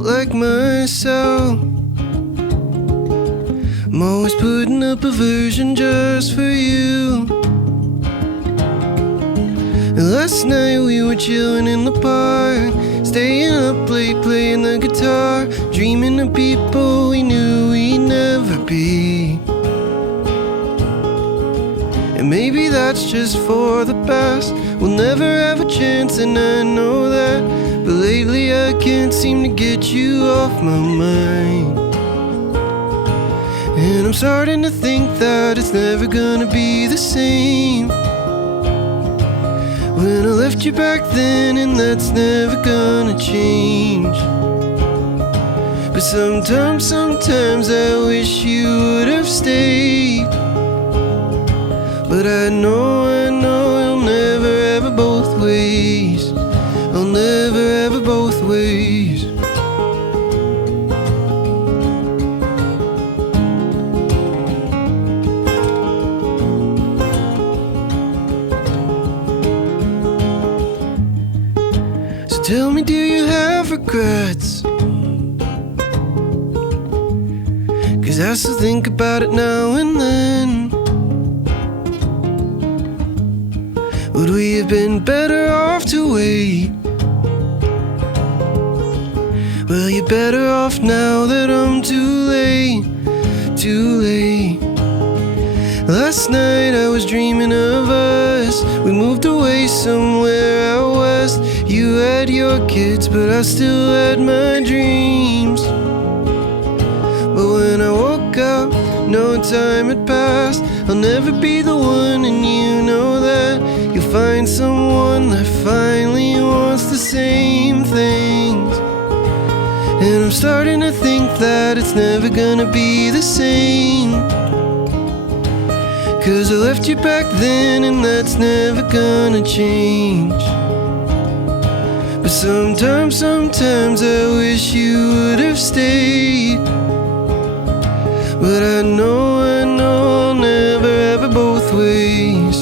felt like myself. I'm always putting up a version just for you. And last night we were chilling in the park, staying up late playing the guitar, dreaming of people we knew we'd never be. And maybe that's just for the best. We'll never have a chance and I know that, but lately I can't seem to get you off my mind. And I'm starting to think that it's never gonna be the same. When I left you back then, and that's never gonna change. But sometimes I wish you would have stayed. But I know you'll never have it both ways. I'll never have it both ways. So tell me, do you have regrets? 'Cause I still think about it now and then. Would we have been better off to wait? Well, you're better off now that I'm too late, too late. Last night I was dreaming of us. We moved away somewhere out west. You had your kids, but I still had my dreams. But when I woke up, no time had passed. I'll never be the one, and you know that. You'll find someone that finally wants the same things. And I'm starting to think that it's never gonna be the same. 'Cause I left you back then, and that's never gonna change. But sometimes I wish you would have stayed. But I know I'll never have it both ways.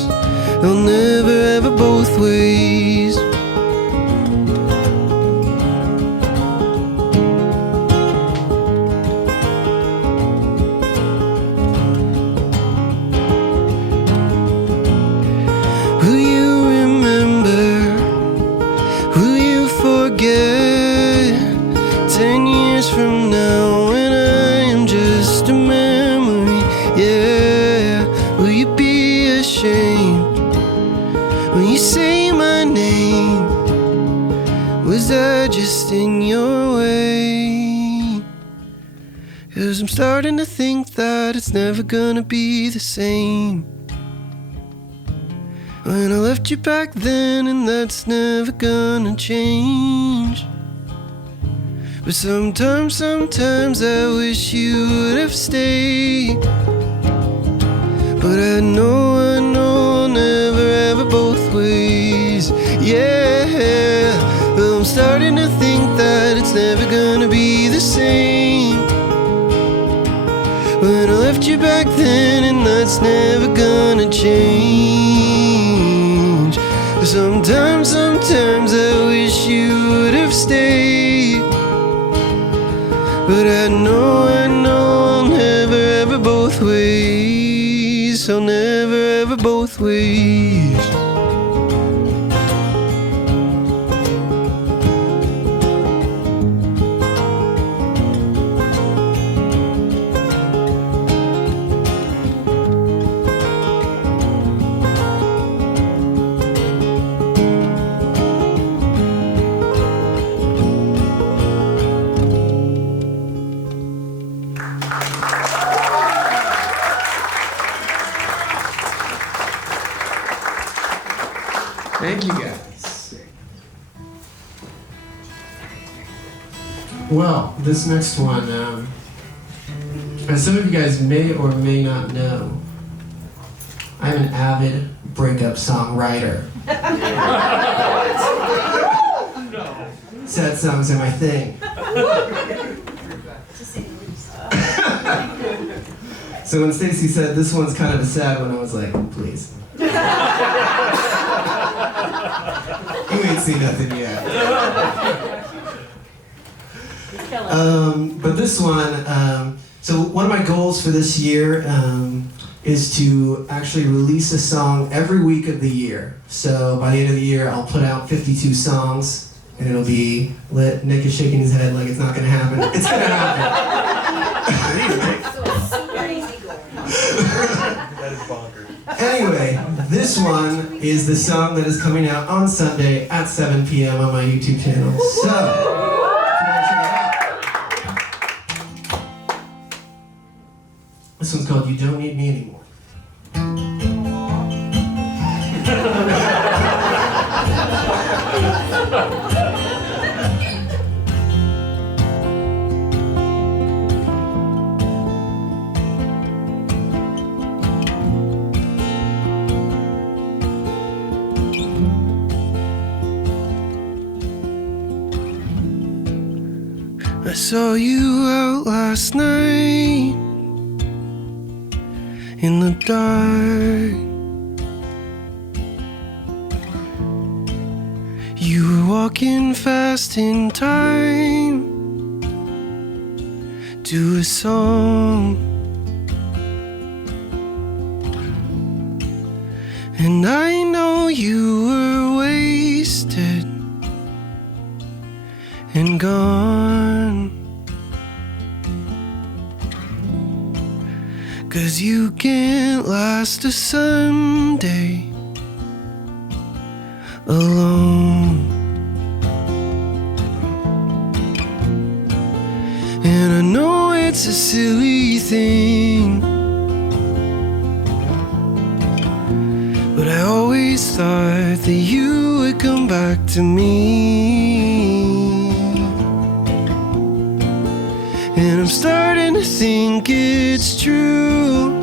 I'll never have it both ways. Will you remember? Will you forget? 10 years from now when I am just a memory, yeah. Will you be ashamed when you say my name? Was I just in your way? 'Cause I'm starting to think that it's never gonna be the same. When I left you back then, and that's never gonna change. But sometimes I wish you would have stayed. But I know I'll never have it both ways, yeah. Well, I'm starting to think that it's never gonna be the same. When I left you back then, and that's never gonna change. But sometimes I wish you would have stayed. But I know I'll never have it both ways. I'll never have it both ways. Thank you guys. Well, this next one, as some of you guys may or may not know, I'm an avid breakup songwriter. Sad songs are my thing. So when Stacy said this one's kind of a sad one, I was like, please. You ain't seen nothing yet. But this one, so one of my goals for this year is to actually release a song every week of the year. So by the end of the year, I'll put out 52 songs, and it'll be lit. Nick is shaking his head like it's not gonna happen. It's gonna happen. That is bonkers. Anyway, this one is the song that is coming out on Sunday at 7 p.m. on my YouTube channel. So, if you want to check it out. This one's called You Don't Need Me Anymore. I saw you out last night in the dark. You were walking fast in time to a song, and I know you were wasted and gone, 'cause you can't last a Sunday alone. And I know it's a silly thing, but I always thought that you would come back to me. And I'm starting to think it's true.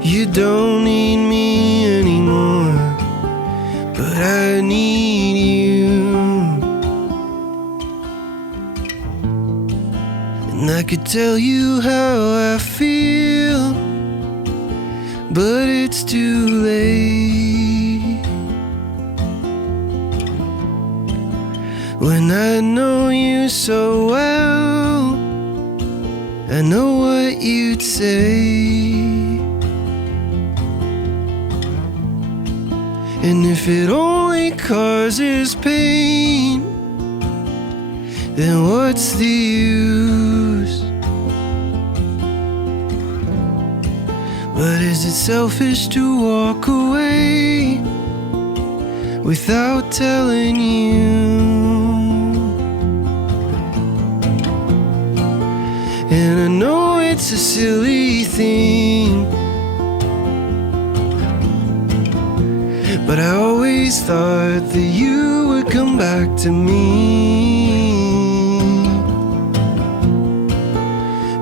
You don't need me anymore, but I need you. And I could tell you how I feel, but it's too late. When I know you so well, I know what you'd say. And if it only causes pain, then what's the use? But is it selfish to walk away without telling you? And I know it's a silly thing, but I always thought that you would come back to me.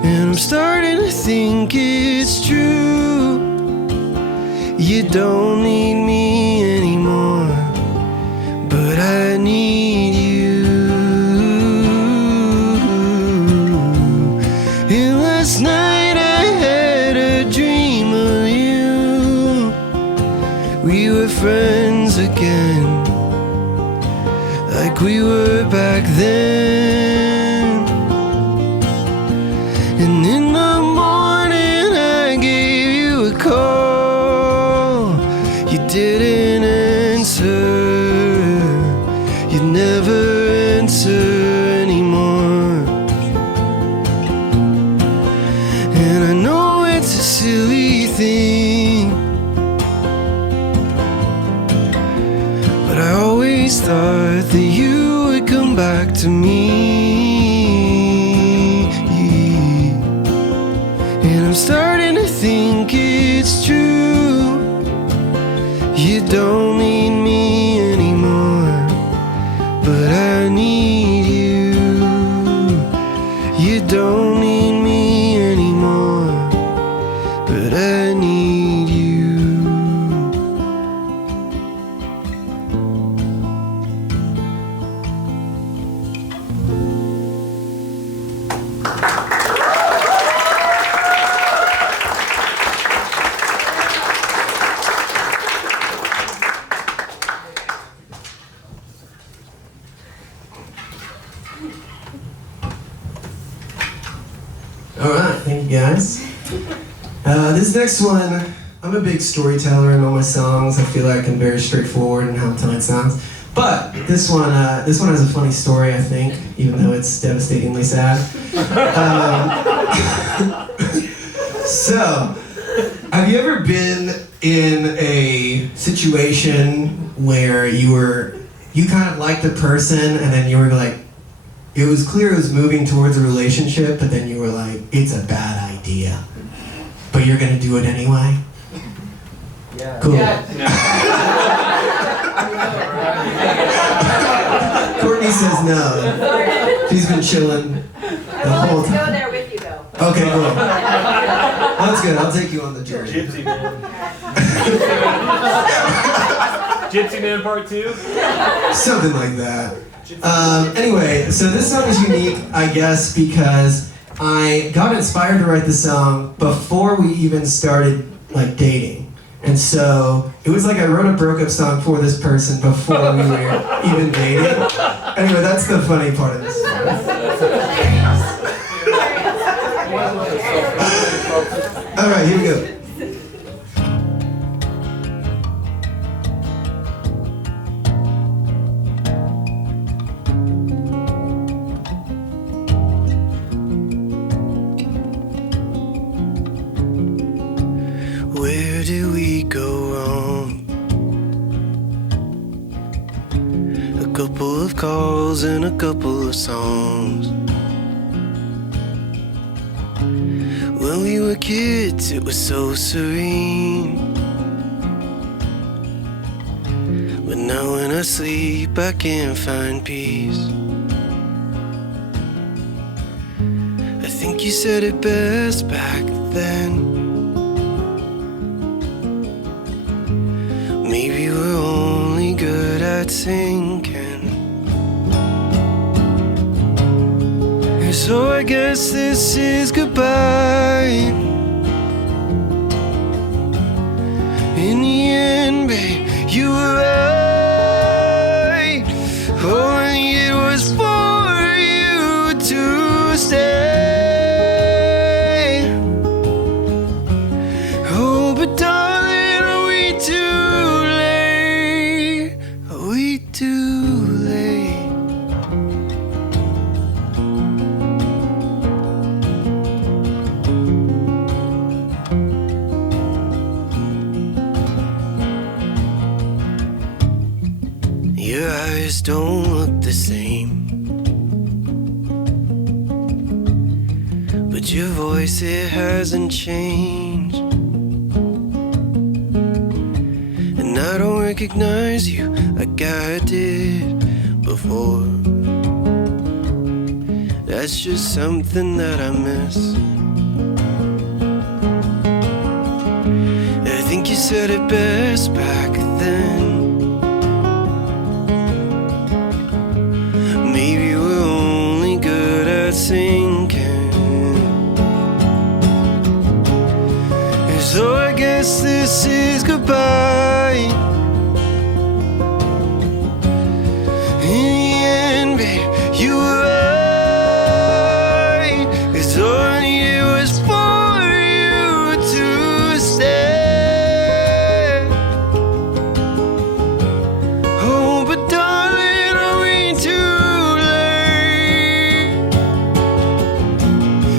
And I'm starting to think it's true. You don't need me anymore, but I need you. And last night I had a dream of you. We were friends again, like we were back then. And in the morning I gave you a call. You didn't answer. You never answer anymore. And I know it's a silly thing, but I always thought that you would come back to me. And I'm starting to think it's true. You don't need me anymore, but I need you. You don't need me anymore, but I need you. All right, thank you guys. This next one, I'm a big storyteller in all my songs. I feel like I'm very straightforward in how I'm telling songs. But this one has a funny story, I think, even though it's devastatingly sad. So, have you ever been in a situation where you kind of liked a person and then you were like, it was clear it was moving towards a relationship, but then you were like, it's a bad idea, but you're gonna do it anyway? Yeah. Cool. Yeah. Courtney says no. She's been chilling the whole Go time. there with you though. Okay, cool. That's good. I'll take you on the journey. Gypsy Man. Gypsy Man Part 2? Something like that. Anyway, so this song is unique, I guess, because I got inspired to write the song before we even started like dating. And so it was like I wrote a breakup song for this person before we were even dating. Anyway, that's the funny part of this song. All right, here we go. Where did we go wrong? A couple of calls and a couple of songs. When we were kids, it was so serene. But now when I sleep, I can't find peace. I think you said it best back then. Maybe we're only good at sinking. And so I guess this is goodbye. In the end, babe, you were right. All I needed was for you to stay. Oh, but darling, are we too late? Are we too late? Your eyes don't look the same, but your voice, it hasn't changed. And I don't recognize you like I did before. That's just something that I miss. I think you said it best back then. Maybe we're only good at sinking. And so I guess this is goodbye. In the end, babe, you were right. 'Cause all I needed was for you to stay. Oh, but darling, are we too late?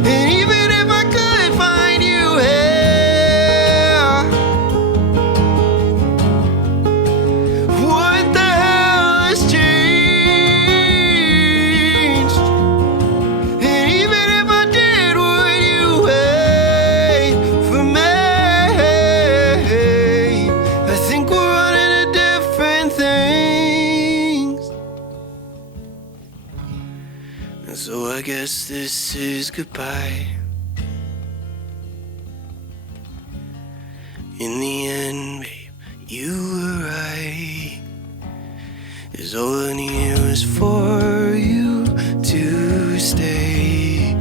And even if I could find you here, what the hell has changed? And even if I did, would you wait for me? I think we're running to different things. And so I guess this is goodbye. In the end, babe, you were right. 'Cause all I needed was for you to stay.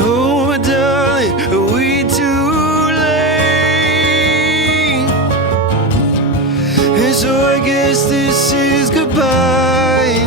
Oh, but darling, are we too late? And so I guess this is goodbye.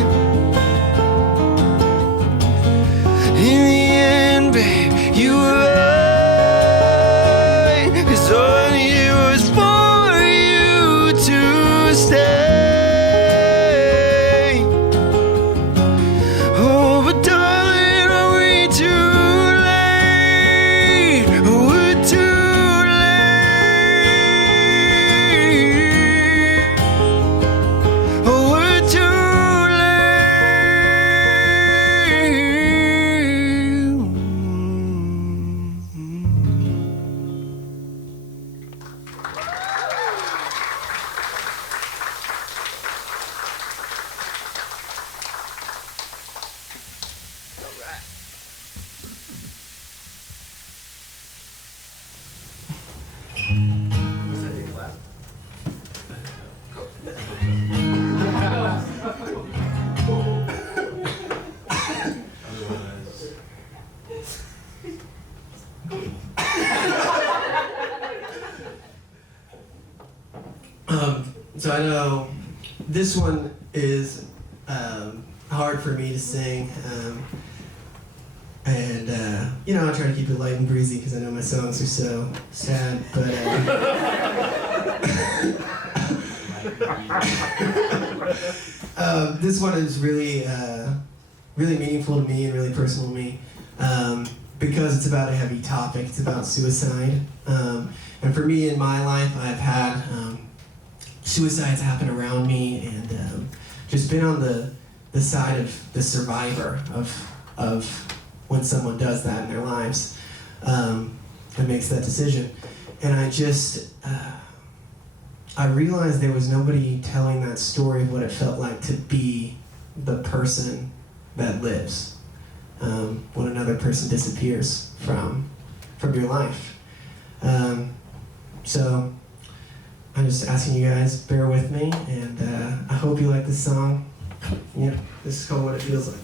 So I know this one is hard for me to sing. And I try to keep it light and breezy because I know my songs are so sad. But this one is really, really meaningful to me and really personal to me because it's about a heavy topic. It's about suicide. And for me in my life, I've had suicides happen around me and just been on the side of the survivor of when someone does that in their lives and makes that decision. And I realized there was nobody telling that story of what it felt like to be the person that lives when another person disappears from your life. So I'm just asking you guys, bear with me, and I hope you like this song. Yeah, this is called What It Feels Like.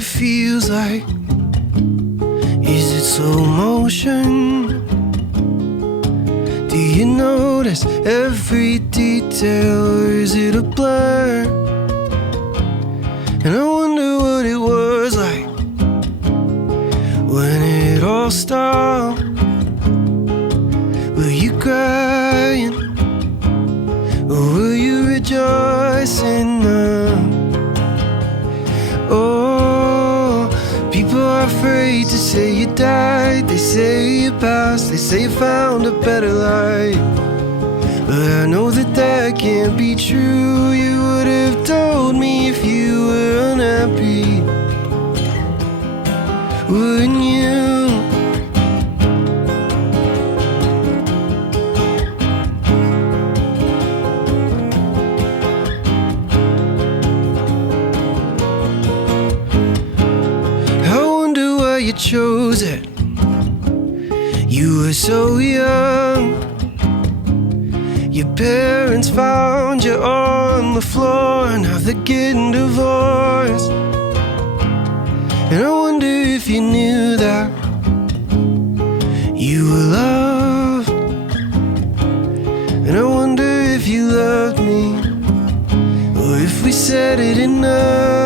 Feels like, is it slow motion? Do you notice every detail, or is it a blur? And I wonder what it was like when it all stopped. Were you crying, or were you rejoicing now? People are afraid to say you died. They say you passed. They say you found a better life. But I know that can't be true. You would have told me if you were unhappy, wouldn't you? You chose it. You were so young. Your parents found you on the floor. Now they're getting divorced. And I wonder if you knew that you were loved. And I wonder if you loved me, or if we said it enough.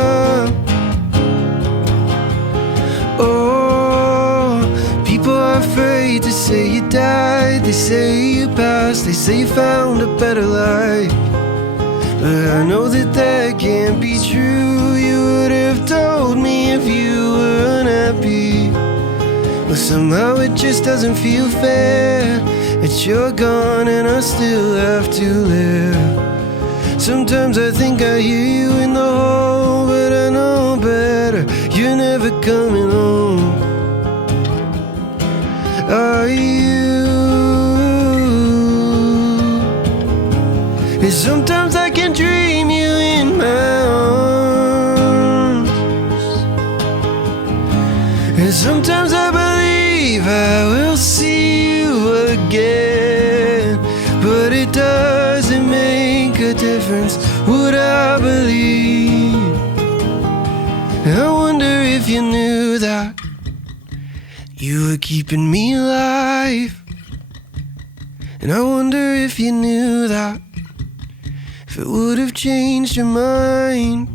Afraid to say you died. They say you passed. They say you found a better life. But I know that can't be true. You would have told me if you were unhappy. Well, somehow it just doesn't feel fair that you're gone and I still have to live. Sometimes I think I hear you in the hall, but I know better. You're never coming home. Are you? And sometimes I can dream you in my arms, and sometimes I believe I will see you again. But it doesn't make a difference what I believe. And I wonder if you knew that you were keeping me alive. And I wonder if you knew that, if it would have changed your mind.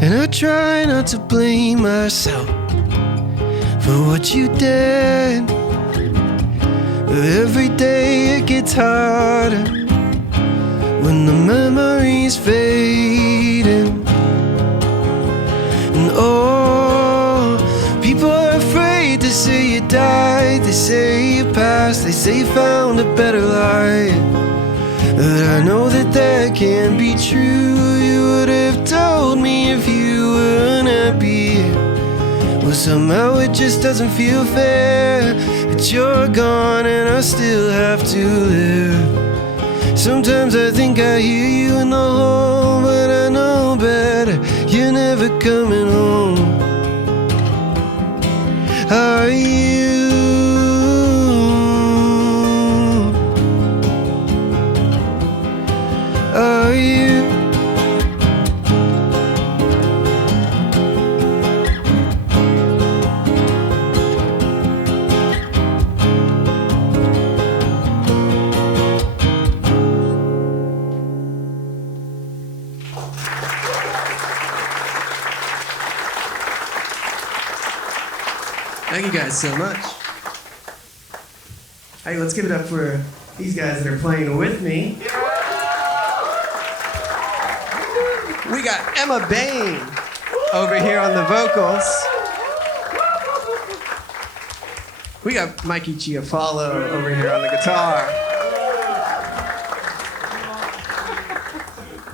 And I try not to blame myself for what you did, but every day it gets harder when the memories fading. And people are afraid to say you died. They say you passed. They say you found a better life. But I know that can't be true. You would have told me if you were unhappy. Well, somehow it just doesn't feel fair that you're gone and I still have to live. Sometimes I think I hear you in the hall, but I know better. You're never coming home. Are you? are you? Thank you guys so much. Hey, let's give it up for these guys that are playing with me. We got Emma Bayne over here on the vocals. We got Mikey Chiofalo over here on the guitar.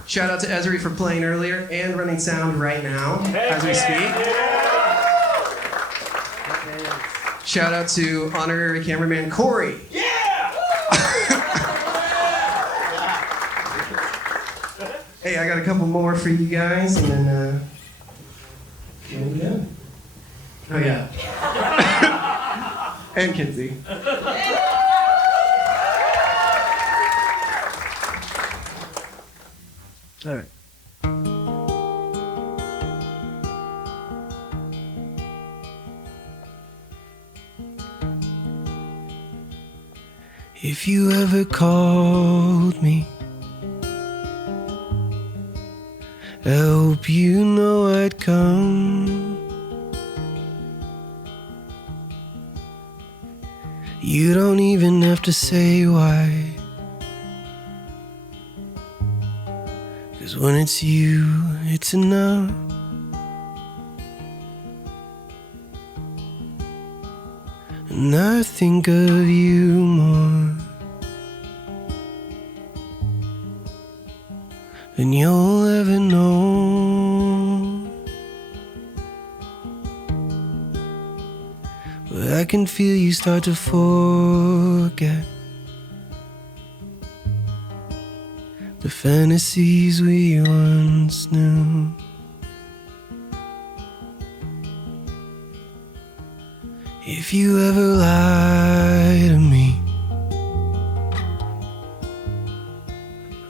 Shout out to Ezrie for playing earlier and running sound right now as we speak. Shout out to honorary cameraman Corey. Yeah! Hey, I got a couple more for you guys, and then here we go. Oh yeah. And Kinsey. All right. If you ever called me, I hope you know I'd come. You don't even have to say why, 'cause when it's you, it's enough. And I think of you more than you'll ever know. But I can feel you start to forget the fantasies we once knew. If you ever lie to me,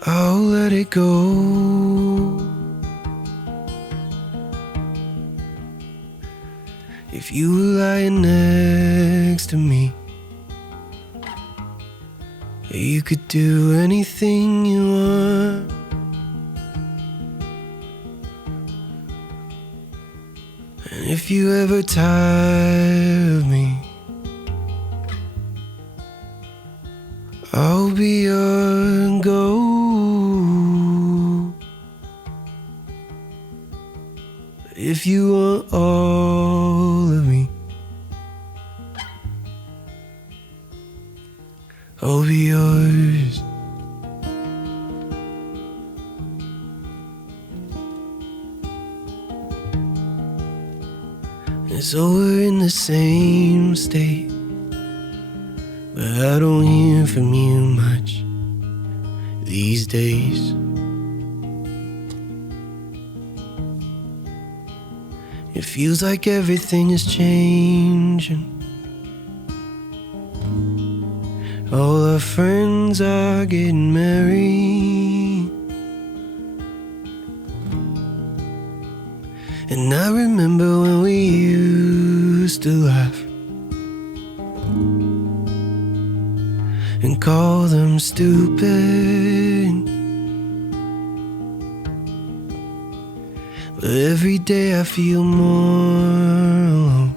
I'll let it go. If you were lying next to me, you could do anything you want. And if you ever tire of me, I'll be your go. If you want all of me, I'll be yours. And so we're in the same state, but I don't hear from you much these days. It feels like everything is changing. All our friends are getting married, and I remember when we used to laugh and call them stupid. But every day I feel more alone,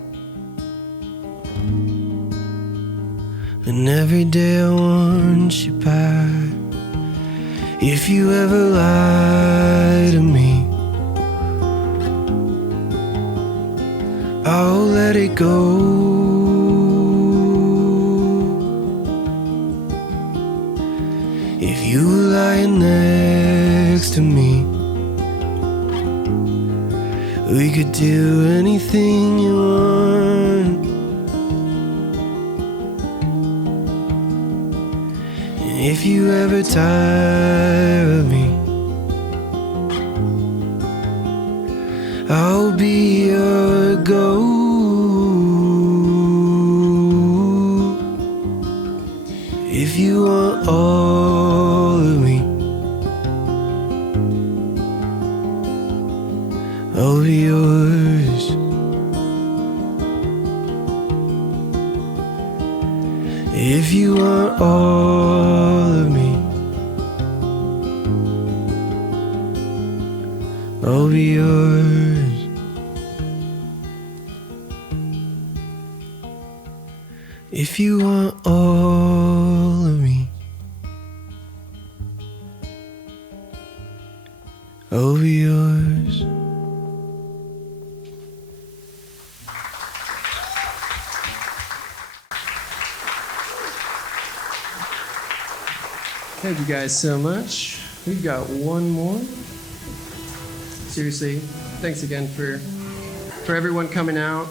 and every day I want you back. If you ever lie to me, I'll let it go. If you were lying next to me, we could do anything you want. And if you ever tire of me, I'll be your go. If you want all of me, I'll be yours. If you want all of me, I'll be yours. If you want all of me, I'll be yours. Thank you guys so much. We've got one more. Seriously, thanks again for everyone coming out.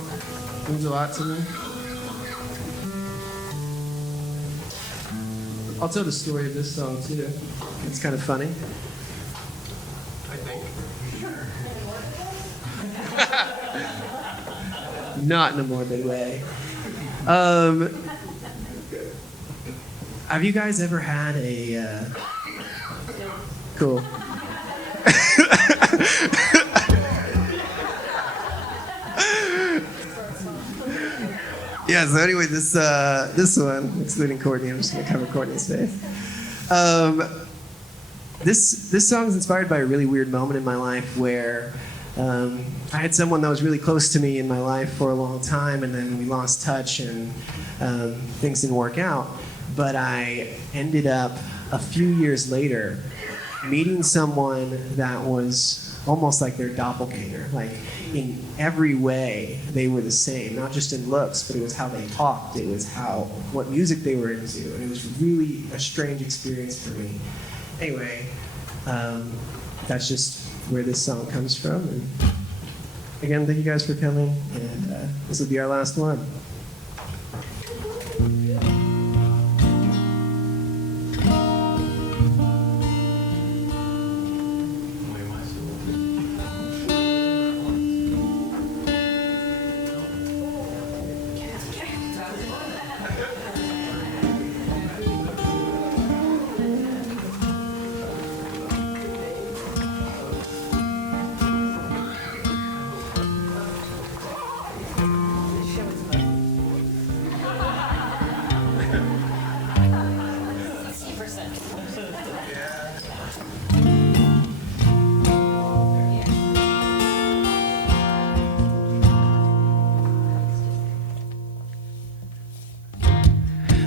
It means a lot to me. I'll tell the story of this song too. It's kind of funny, I think. Not in a morbid way. Have you guys ever had a cool? Yeah. So anyway, this one, excluding Courtney, I'm just gonna cover Courtney's face. This song is inspired by a really weird moment in my life where I had someone that was really close to me in my life for a long time, and then we lost touch, and things didn't work out. But I ended up a few years later meeting someone that was almost like their doppelganger. Like in every way, they were the same, not just in looks, but it was how they talked, it was what music they were into, and it was really a strange experience for me. Anyway, that's just where this song comes from. And again, thank you guys for coming, and this will be our last one.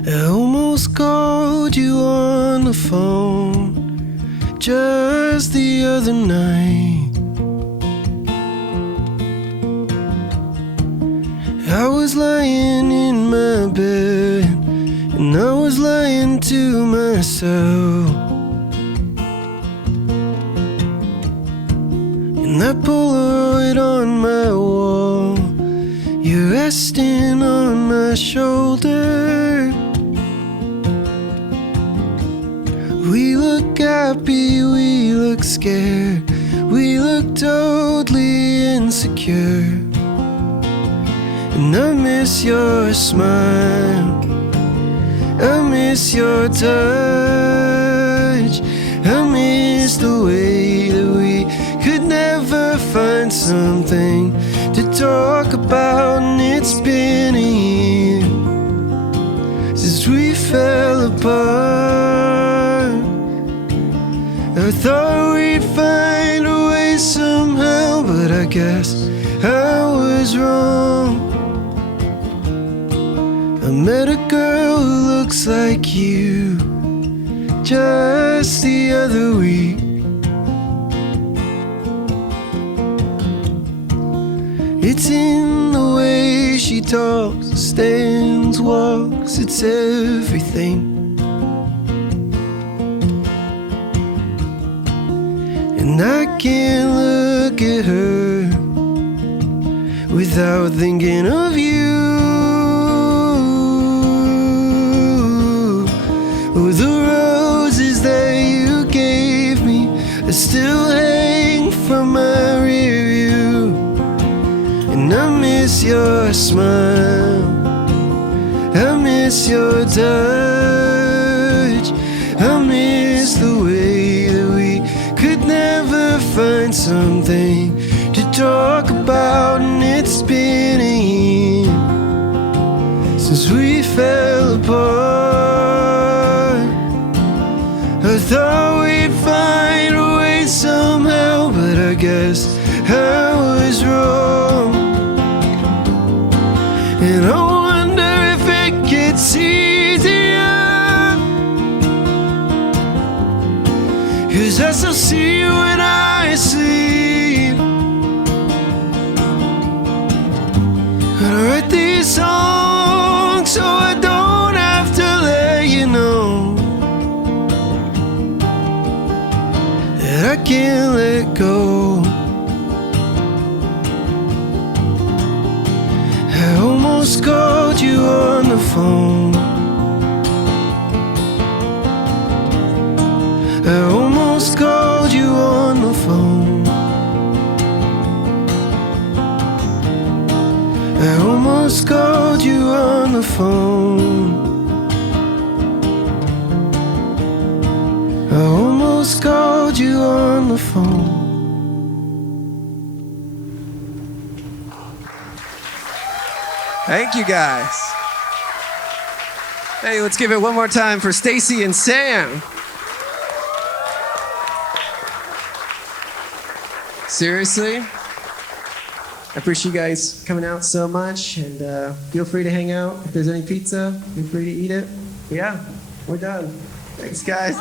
I almost called you on the phone just the other night. I was lying in my bed and I was lying to myself, and that Polaroid on my wall, you're resting on my shoulder. We look happy, we look scared, we look totally insecure. And I miss your smile, I miss your touch, I miss the way that we could never find something to talk about. And it's been a year since we fell apart. I thought we'd find a way somehow, but I guess I was wrong. I met a girl who looks like you just the other week. It's in the way she talks, stands, walks, it's everything. And I can't look at her without thinking of you. Oh, the roses that you gave me are still hang from my rear view. And I miss your smile, I miss your touch, I miss the way that we could never find something to talk about, and it's been a year since we fell apart. I thought we'd find a way somehow, but I guess I was wrong. And I wonder if it gets easier, 'cause I still see you when I sleep. And I write these songs so I don't have to let you know that I can't let go. I almost called you on the phone. I almost called you on the phone. I almost called you on the phone. I almost called you on the phone. Thank you, guys. Hey, let's give it one more time for Stacy and Sam. Seriously, I appreciate you guys coming out so much, and feel free to hang out. If there's any pizza, feel free to eat it. But yeah, we're done. Thanks, guys.